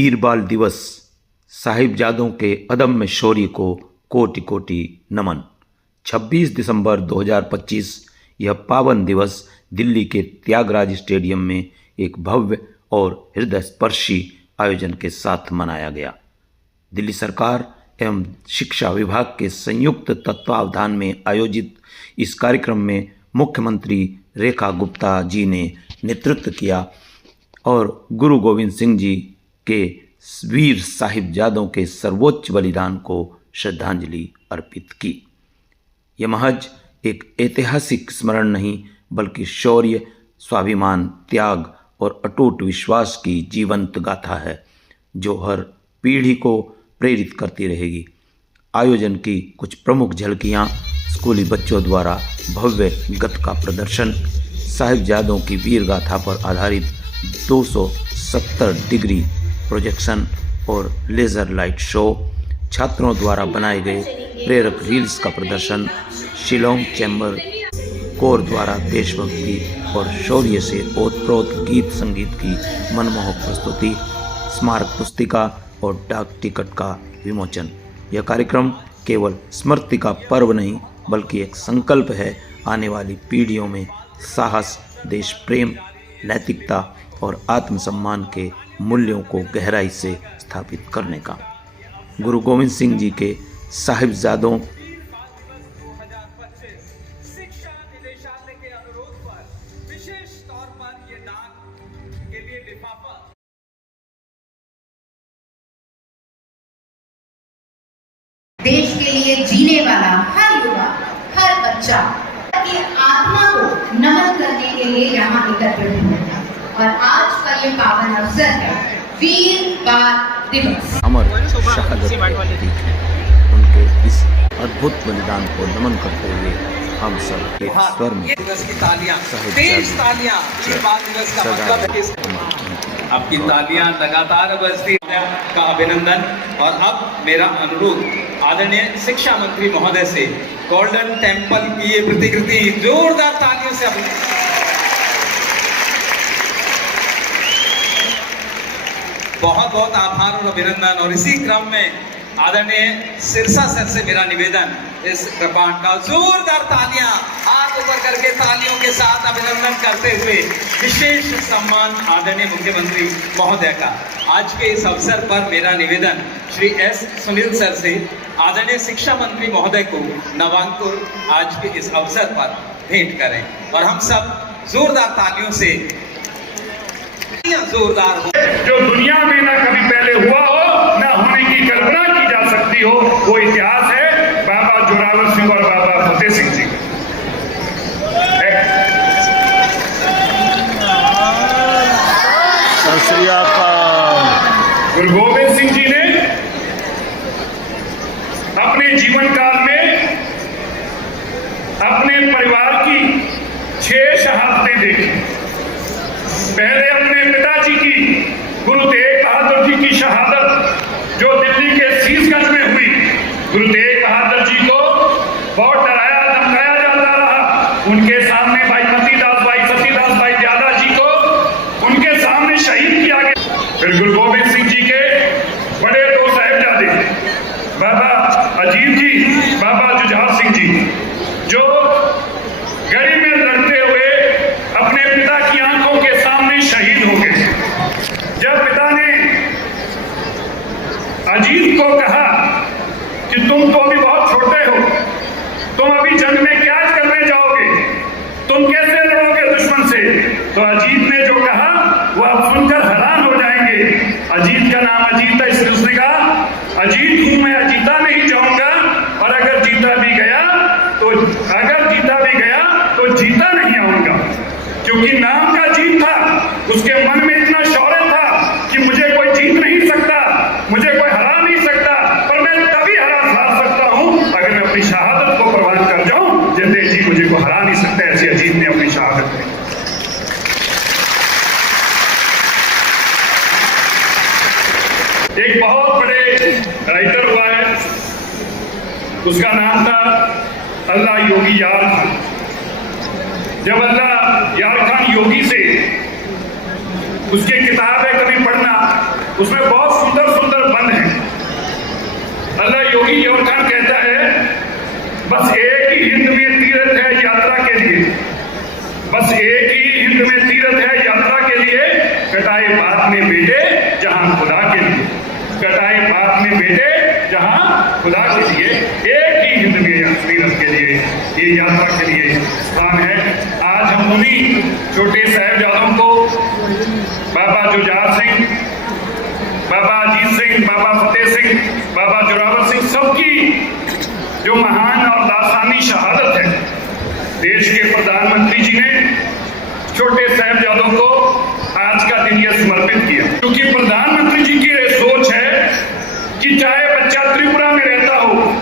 वीर बाल दिवस, साहिबजादों के अदम्य शौर्य को कोटि कोटि नमन। 26 दिसंबर 2025 यह पावन दिवस दिल्ली के त्यागराज स्टेडियम में एक भव्य और हृदयस्पर्शी आयोजन के साथ मनाया गया। दिल्ली सरकार एवं शिक्षा विभाग के संयुक्त तत्वावधान में आयोजित इस कार्यक्रम में मुख्यमंत्री रेखा गुप्ता जी ने नेतृत्व किया और गुरु गोविंद सिंह जी के वीर साहिबजादों के सर्वोच्च बलिदान को श्रद्धांजलि अर्पित की। यह महज एक ऐतिहासिक स्मरण नहीं बल्कि शौर्य, स्वाभिमान, त्याग और अटूट विश्वास की जीवंत गाथा है जो हर पीढ़ी को प्रेरित करती रहेगी। आयोजन की कुछ प्रमुख झलकियाँ: स्कूली बच्चों द्वारा भव्य गतका प्रदर्शन, साहिबजादों की वीर गाथा पर आधारित 270 डिग्री प्रोजेक्शन और लेज़र लाइट शो, छात्रों द्वारा बनाए गए प्रेरक रील्स का प्रदर्शन, शिलोंग चैम्बर कोर द्वारा देशभक्ति और शौर्य से ओतप्रोत गीत संगीत की मनमोहक प्रस्तुति, स्मारक पुस्तिका और डाक टिकट का विमोचन। यह कार्यक्रम केवल स्मृति का पर्व नहीं बल्कि एक संकल्प है आने वाली पीढ़ियों में साहस, देश प्रेम, नैतिकता और आत्मसम्मान के मूल्यों को गहराई से स्थापित करने का। गुरु गोविंद सिंह जी के साहिबजादों शिक्षा निदेशालय के अनुरोध पर विशेष तौर पर ये डाक के लिए लिफाफा देश के लिए जीने वाला हर युवा, हर बच्चा की आत्मा को नमन करने के लिए यहाँ एकत्रित हुआ था और आज का ये पावन अवसर है वीर बाल दिवस। अमर शहादत के प्रतीक हैं। उनके इस अद्भुत बलिदान को नमन करते हुए हम सब एक स्वर में दिवस की तालियां, तेज तालियां, वीर बाल दिवस का मतलब है आपकी तालियां लगातार बजती का अभिनंदन। और अब मेरा अनुरोध आदरणीय शिक्षा मंत्री महोदय से गोल्डन टेम्पल की ये प्रतिकृति जोरदार तालियों से बहुत बहुत आभार और अभिनंदन। और इसी क्रम में आदरणीय सिरसा सर से मेरा निवेदन, इस कृपाण का जोरदार तालियां हाथ ऊपर करके तालियों के साथ अभिनंदन करते हुए विशेष सम्मान आदरणीय मुख्यमंत्री महोदय का। आज के इस अवसर पर मेरा निवेदन श्री एस सुनील सर से आदरणीय शिक्षा मंत्री महोदय को नवांकुर आज के इस अवसर पर भेंट करें और हम सब जोरदार तालियों से जोरदार हो। जो दुनिया में ना कभी पहले हुआ हो ना होने की कल्पना की जा सकती हो, वो इतिहास है बाबा जोरावर सिंह और बाबा फतेह सिंह जी। गुरु गोविंद सिंह जी ने अपने जीवन काल में अपने परिवार की 6 शहादतें देखी। पहले अपने पिताजी की गुरु तेग बहादुर जी की शहादत जो दिल्ली के शीशगंज में हुई। गुरु तेग बहादुर जी को बहुत डराया धमकाया जाता रहा। उनके सामने भाई मतीदास, भाई सतीदास, भाई ज्यादा जी को उनके सामने शहीद किया गया। फिर गुरु गोविंद सिंह जी के बड़े 2 साहिबजादे बाबा अजीत जी, बाबा जुझार सिंह जी, जो गढ़ी में लड़ते हुए अपने पिता की आंखों के सामने शहीद हो गए। जब पिता ने अजीत को कहा कि तुम तो अभी बहुत छोटे हो, तुम अभी जंग में क्या करने जाओगे, तुम कैसे लड़ोगे दुश्मन से, तो अजीत ने जो कहा वो आप सुनकर हैरान हो जाएंगे। अजीत का नाम अजीत है, इसलिए उसने कहा अजीत हूं मैं, जीता नहीं जाऊंगा, और अगर जीता भी गया तो जीता नहीं आऊंगा। क्योंकि नाम का जीत था, उसके मन में इतना शौर्य था कि मुझे कोई जीत नहीं सकता, मुझे कोई हरा नहीं सकता, पर मैं तभी हरा सकता हूं अगर मैं अपनी शहादत को कुर्बान कर जाऊं। जयदेव जी मुझे को हरा नहीं सकते, ऐसे अजीत ने अपनी शहादत दी। एक बहुत बड़े राइटर हुआ है, उसका नाम था अल्लाह योगी यार खान। जब अल्लाह यार खान योगी से उसकी किताब है कभी पढ़ना, उसमें बहुत सुंदर सुंदर वन है। अल्लाह योगी योरखान कहता है, बस एक ही हिंद में तीर्थ है यात्रा के लिए, बस एक ही हिंद में तीर्थ है यात्रा के लिए, कटाए बात में बेटे जहां खुदा के लिए, कटाए बात में बेटे जहां खुदा के लिए, एक ही हिंद में तीर्थ के लिए, ये यात्रा के लिए स्थान है। आज हम उन्हीं छोटे साहिबजादों को, बाबा जुझार सिंह, बाबा अजीत सिंह, बाबा फतेह सिंह, बाबा जोरावर सिंह, सबकी जो महान और लासानी शहादत है, देश के प्रधानमंत्री जी ने छोटे साहिबजादों को आज का दिन यह समर्पित किया, क्योंकि प्रधानमंत्री जी की यह सोच है कि चाहे बच्चा त्रिपुरा में रहता हो,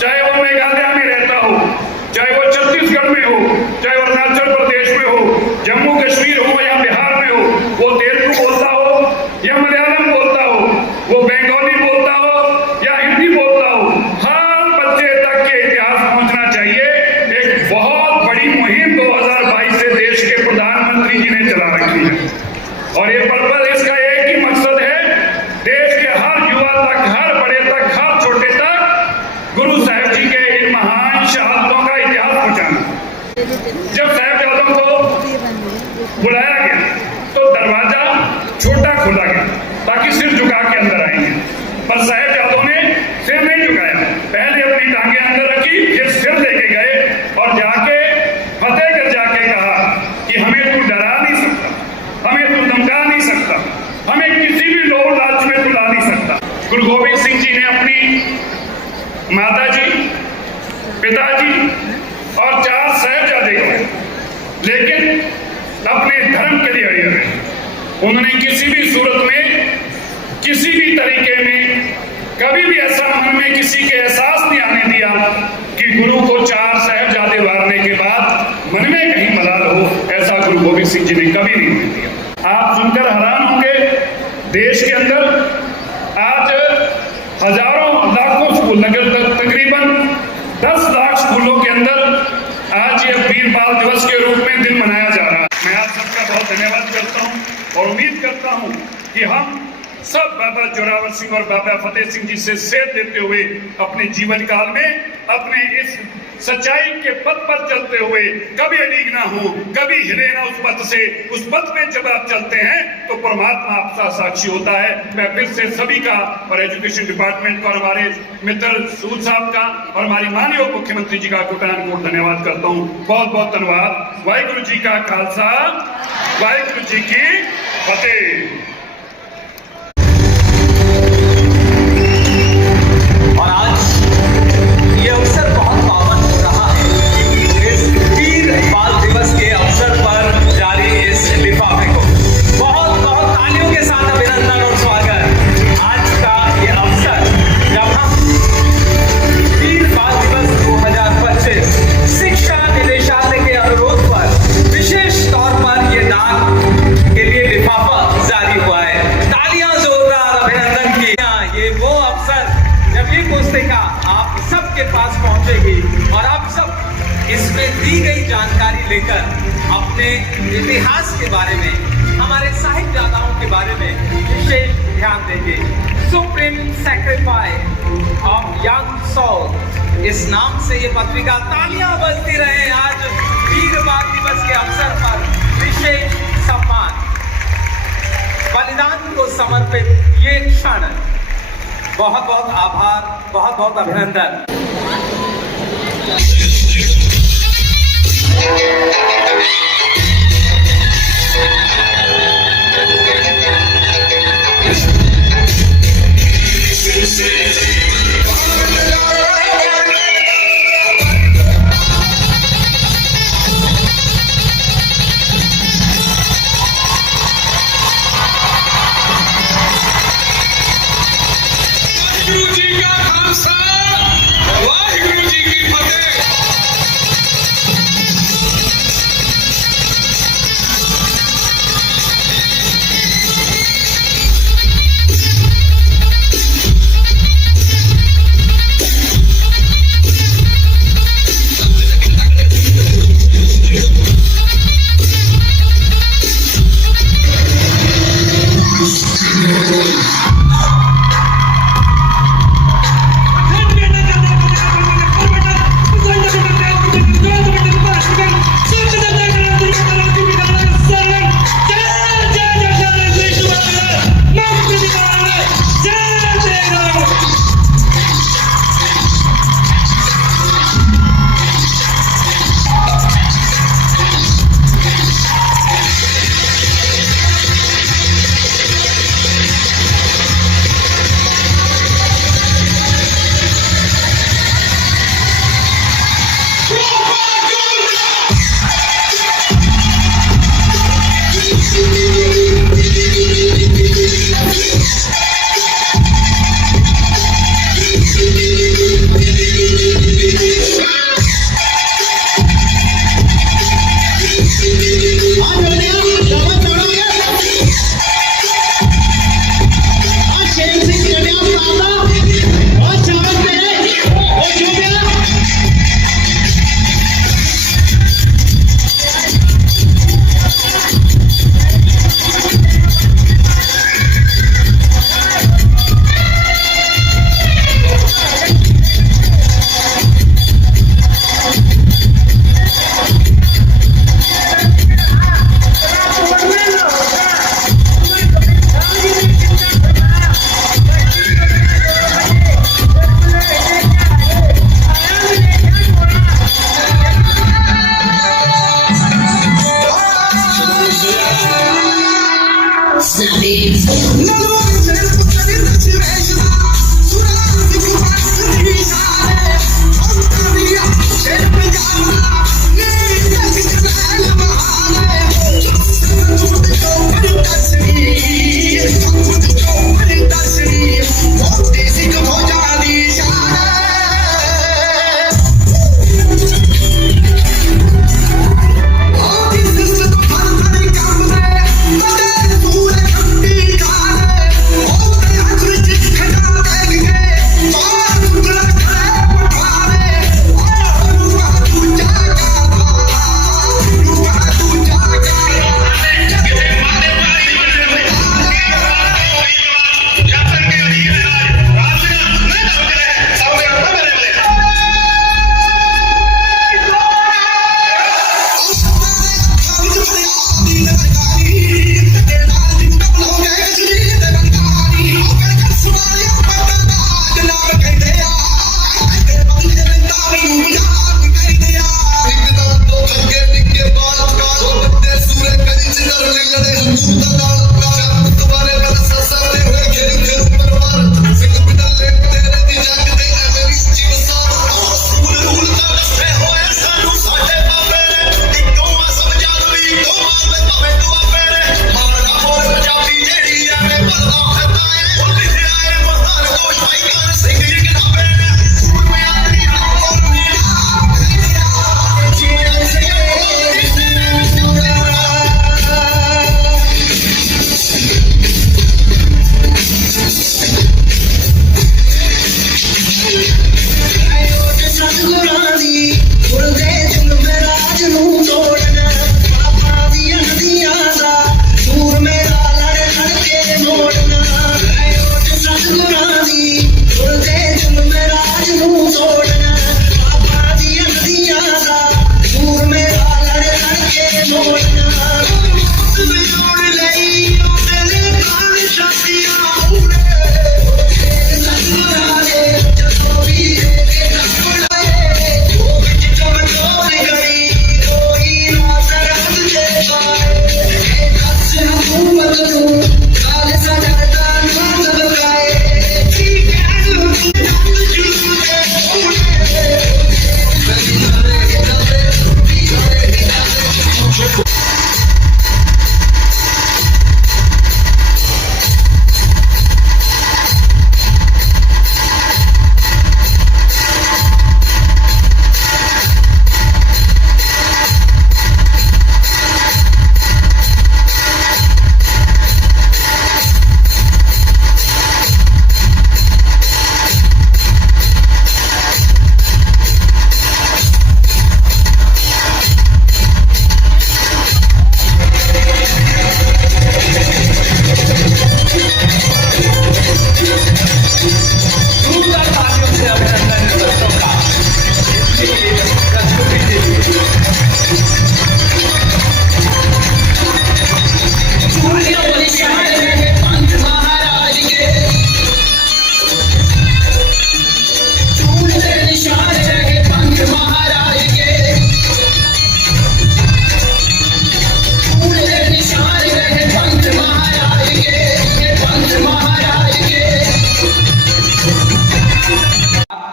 चाहे वो मेघालय में रहता हो, चाहे वो छत्तीसगढ़ में हो, चाहे वो अरुणाचल प्रदेश में हो, जम्मू कश्मीर हो या बिहार में हो, वो तेलुगु बोलता हो या मलयालम बोलता हो, वो बंगाली बोलता हो या हिंदी बोलता हो, हर बच्चे तक के इतिहास पहुंचना चाहिए। एक बहुत बड़ी मुहिम 2022 से देश के प्रधानमंत्री जी ने चला रखी है और ये पर्पज, इसका एक ही मकसद है, देश के हर युवा तक, हर बड़े तक, हर छोटे तक गुरु साहिब जी के इन महान शहादतों का इतिहास पहुंचाना। जब साहिबजादों को बुलाया गया तो दरवाजा छोटा खोला गया ताकि सिर झुका के अंदर आएंगे, पर साहिबजादों ने सिर नहीं झुकाया, पहले अपनी टांगे अंदर रखी, फिर सिर लेके गए और जाके फतेहगढ़ जाके कहा कि हमें तू डरा नहीं सकता, हमें तू धमका नहीं सकता, हमें किसी भी लोग लालच में तू ला नहीं सकता। गुरु गोविंद सिंह जी ने अपनी माता जी, पिताजी और 4 साहिबजादे को, लेकिन अपने धर्म के लिए अड़े रहे। उन्होंने किसी भी सूरत में, किसी भी तरीके में कभी भी ऐसा मन में किसी के एहसास नहीं आने दिया कि गुरु को 4 साहिबजादे मारने के बाद मन में कहीं मलाल हो, ऐसा गुरु गोविंद सिंह जी ने कभी नहीं दिया। आप सुनकर हैरान होंगे, देश के अंदर आज हजारों लाखों स्कूल, तकरीबन 10 लाख स्कूलों के अंदर आज ये वीर बाल दिवस के रूप में दिन मनाया जा रहा है। मैं आप सबका बहुत धन्यवाद करता हूं और उम्मीद करता हूं कि हम सब बाबा जोरावर सिंह और बाबा फतेह सिंह जी से सेध लेते हुए अपने जीवन काल में अपने इस सच्चाई के पथ पर चलते हुए कभी अड़ीग ना हो, कभी हिले ना उस पथ से। उस पथ में जब आप चलते हैं तो परमात्मा आपका साक्षी होता है। मैं फिर से सभी का और एजुकेशन डिपार्टमेंट का और हमारे मित्र सूद साहब का और हमारी माननीय मुख्यमंत्री जी का कोटान धन्यवाद करता हूँ। बहुत बहुत धन्यवाद। वाहिगुरु जी का खालसा, वाहिगुरु जी की फतेह। और आज ये अवसर बहुत पावन हो रहा है। इस वीर बाल दिवस के अवसर पर जारी इस लिफाफे को बहुत बहुत तालियों के साथ अभिनंदन और स्वागत। आज का ये अवसर जब हम वीर बाल दिवस 2025 शिक्षा निदेशालय के अनुरोध पर विशेष तौर पर ये दान के लिए लिफाफा जारी हुआ है। तालियां जोरदार अभिनंदन की। ये वो अवसर जब ये पुस्तिका आप सबके पास पहुंचेगी और आप सब इसमें दी गई जानकारी लेकर अपने इतिहास के बारे में, हमारे साहिबजादाओं के बारे में विशेष ध्यान देंगे। Supreme sacrifice of young soul, इस नाम से ये पत्रिका तालियां बजती रहे। आज वीर बाल दिवस के अवसर पर विशेष सम्मान, बलिदान को समर्पित ये क्षण। बहुत बहुत आभार, बहुत बहुत अभिनंदन। वाहिगुरु जी का खालसा, वाहिगुरु जी की फतेह।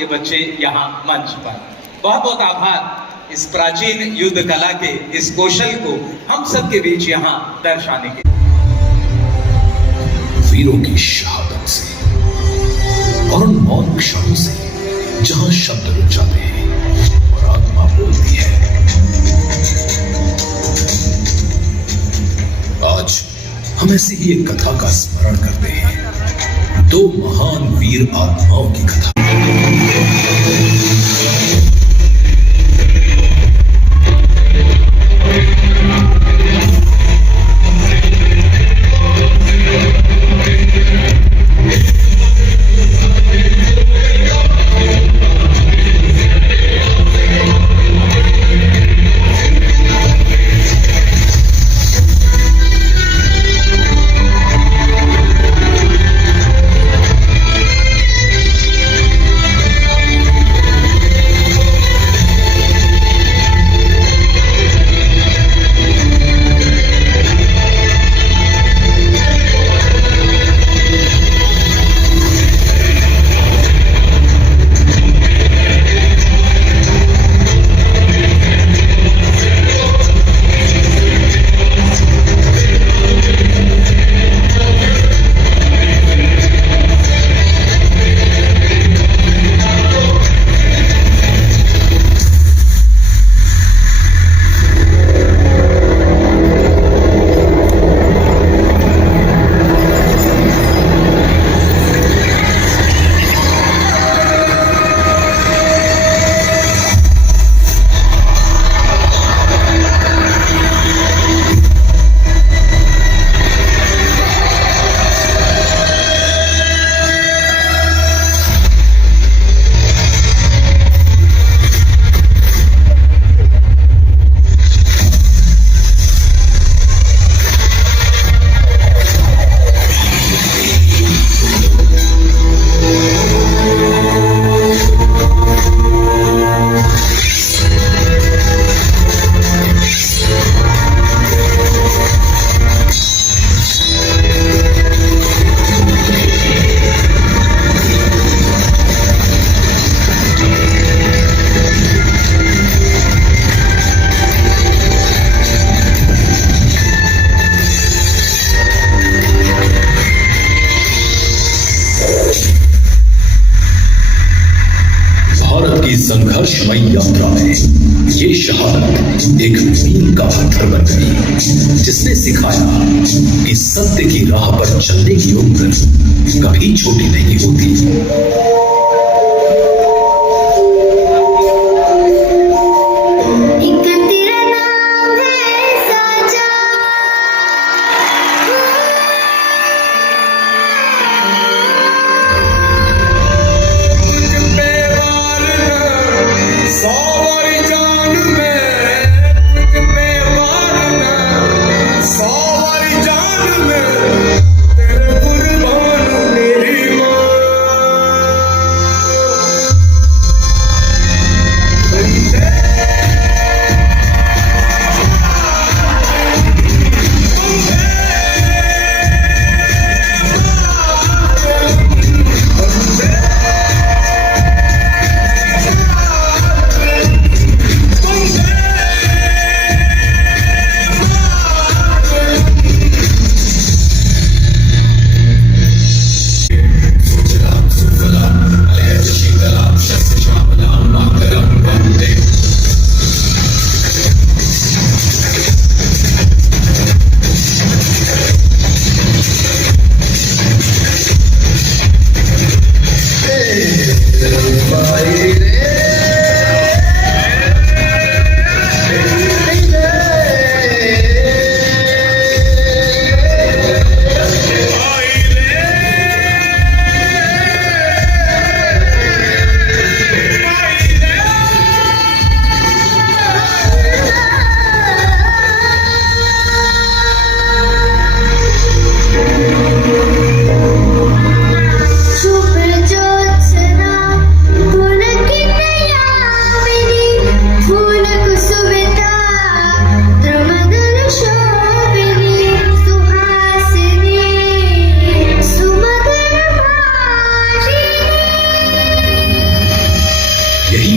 ये बच्चे यहाँ मंच पर। बहुत बहुत आभार इस प्राचीन युद्ध कला के इस कौशल को हम सबके बीच यहाँ दर्शाने के। वीरों की शहादत से और उन मौन क्षणों से जहां शब्द रुक जाते हैं और आत्मा बोलती है, आज हम ऐसी ही एक कथा का स्मरण करते हैं, दो महान वीर आत्माओं की कथा। संघर्षमय यात्रा में ये शहादत एक मील का पत्थर बन गई, जिसने सिखाया कि सत्य की राह पर चलने की उम्र कभी छोटी नहीं होती।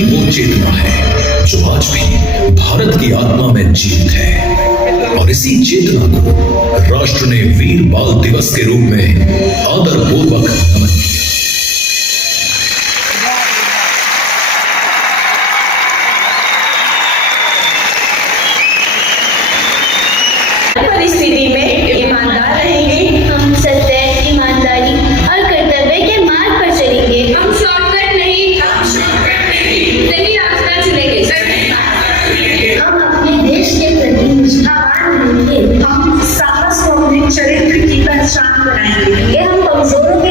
यही वो चेतना है जो आज भी भारत की आत्मा में जीवित है, और इसी चेतना को राष्ट्र ने वीर बाल दिवस के रूप में आदरपूर्वक नमन किया। परिस्थिति में ईमानदार रहेंगे, हम सत्य, ईमानदारी और कर्तव्य के मार्ग पर चलेंगे। हम शॉर्टकट नहीं, सही रास्ता चुनेंगे। हम अपने देश के प्रति निष्ठावान रहेंगे। हम साहस और अपने चरित्र की पहचान बनाएंगे। हम कमजोरों के